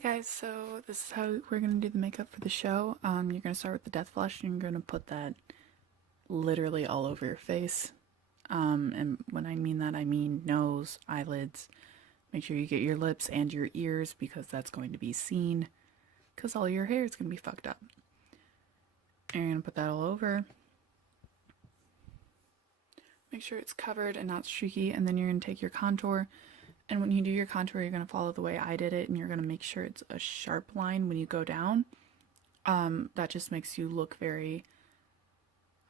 Hey guys, so this is how we're gonna do the makeup for the show. You're gonna start with the death flush and you're gonna put that literally all over your face. And when I mean that, I mean nose, eyelids. Make sure you get your lips and your ears because that's going to be seen because all your hair is gonna be fucked up. And you're gonna put that all over. Make sure it's covered and not streaky, and then you're gonna take your contour. And when you do your contour, you're going to follow the way I did it, and you're going to make sure it's a sharp line when you go down. That just makes you look very,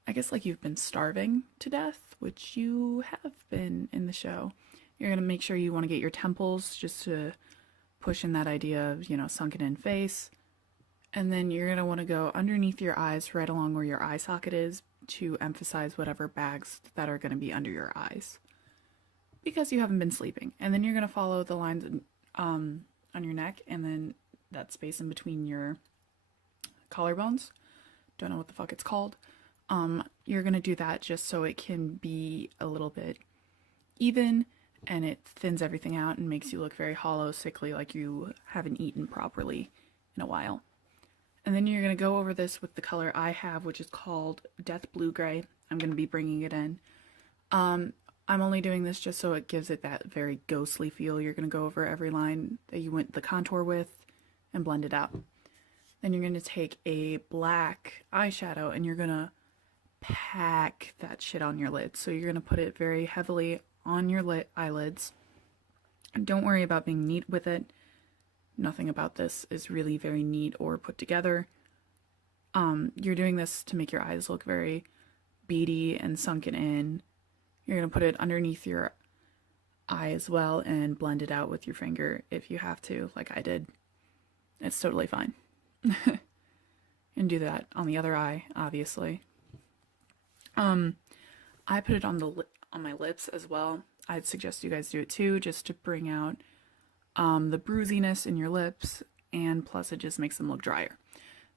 I guess, like you've been starving to death, which you have been in the show. You're going to make sure you want to get your temples just to push in that idea of, sunken in face. And then you're going to want to go underneath your eyes, right along where your eye socket is, to emphasize whatever bags that are going to be under your eyes, because you haven't been sleeping. And then you're going to follow the lines on your neck and then that space in between your collarbones. Don't know what the fuck it's called. You're going to do that just so it can be a little bit even and it thins everything out and makes you look very hollow, sickly, like you haven't eaten properly in a while. And then you're going to go over this with the color I have, which is called Death Blue Gray. I'm going to be bringing it in. I'm only doing this just so it gives it that very ghostly feel. You're going to go over every line that you went the contour with and blend it out. Then you're going to take a black eyeshadow and you're going to pack that shit on your lids. So you're going to put it very heavily on your eyelids. And don't worry about being neat with it. Nothing about this is really very neat or put together. You're doing this to make your eyes look very beady and sunken in. You're going to put it underneath your eye as well and blend it out with your finger if you have to, like I did. It's totally fine. And do that on the other eye, obviously. I put it on my lips as well. I'd suggest you guys do it too, just to bring out the bruisiness in your lips, and plus it just makes them look drier.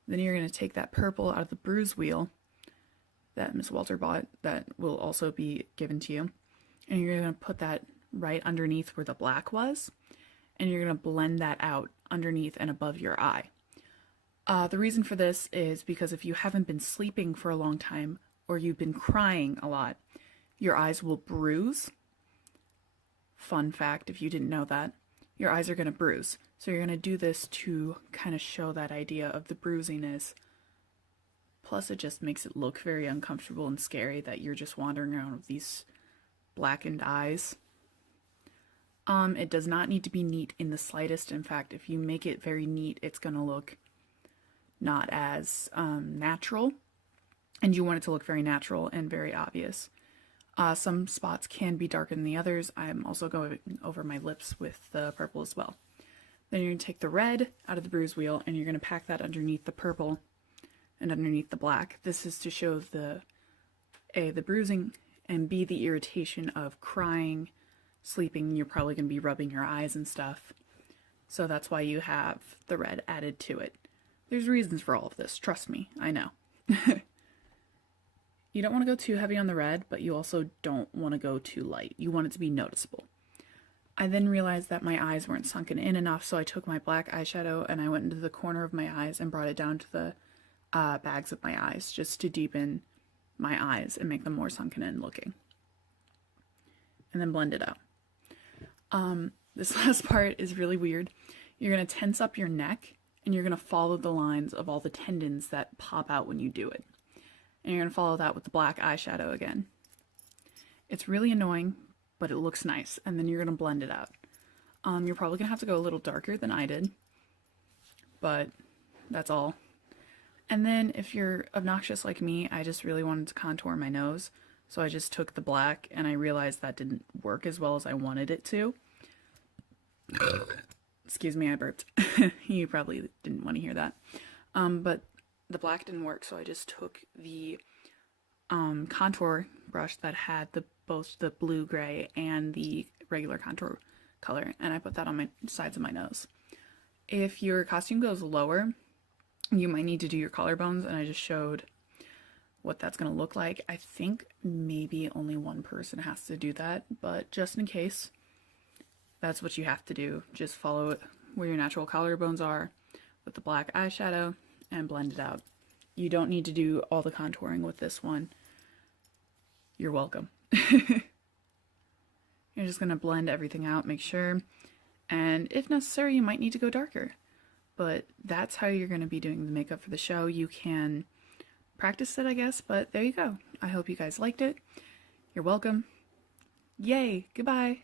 Then you're going to take that purple out of the bruise wheel that Miss Walter bought that will also be given to you. And you're going to put that right underneath where the black was. And you're going to blend that out underneath and above your eye. The reason for this is because if you haven't been sleeping for a long time or you've been crying a lot, your eyes will bruise. Fun fact, if you didn't know that, your eyes are going to bruise. So you're going to do this to kind of show that idea of the bruisiness. Plus, it just makes it look very uncomfortable and scary that you're just wandering around with these blackened eyes. It does not need to be neat in the slightest. In fact, if you make it very neat, it's going to look not as natural. And you want it to look very natural and very obvious. Some spots can be darker than the others. I'm also going over my lips with the purple as well. Then you're going to take the red out of the bruise wheel and you're going to pack that underneath the purple and underneath the black. This is to show the bruising, and B, the irritation of crying, sleeping. You're probably going to be rubbing your eyes and stuff. So that's why you have the red added to it. There's reasons for all of this. Trust me, I know. You don't want to go too heavy on the red, but you also don't want to go too light. You want it to be noticeable. I then realized that my eyes weren't sunken in enough, so I took my black eyeshadow and I went into the corner of my eyes and brought it down to the bags of my eyes, just to deepen my eyes and make them more sunken in looking. And then blend it out. This last part is really weird. You're going to tense up your neck and you're going to follow the lines of all the tendons that pop out when you do it. And you're going to follow that with the black eyeshadow again. It's really annoying, but it looks nice. And then you're going to blend it out. You're probably going to have to go a little darker than I did, but that's all. And then if you're obnoxious like me, I just really wanted to contour my nose. So I just took the black and I realized that didn't work as well as I wanted it to. Excuse me, I burped. You probably didn't want to hear that. But the black didn't work, so I just took the contour brush that had both the blue gray and the regular contour color, and I put that on my sides of my nose. If your costume goes lower, you might need to do your collarbones, and I just showed what that's going to look like. I think maybe only one person has to do that, but just in case, that's what you have to do. Just follow where your natural collarbones are with the black eyeshadow and blend it out. You don't need to do all the contouring with this one. You're welcome. You're just going to blend everything out, make sure. And if necessary, you might need to go darker. But that's how you're going to be doing the makeup for the show. You can practice it, I guess, but there you go. I hope you guys liked it. You're welcome. Yay! Goodbye!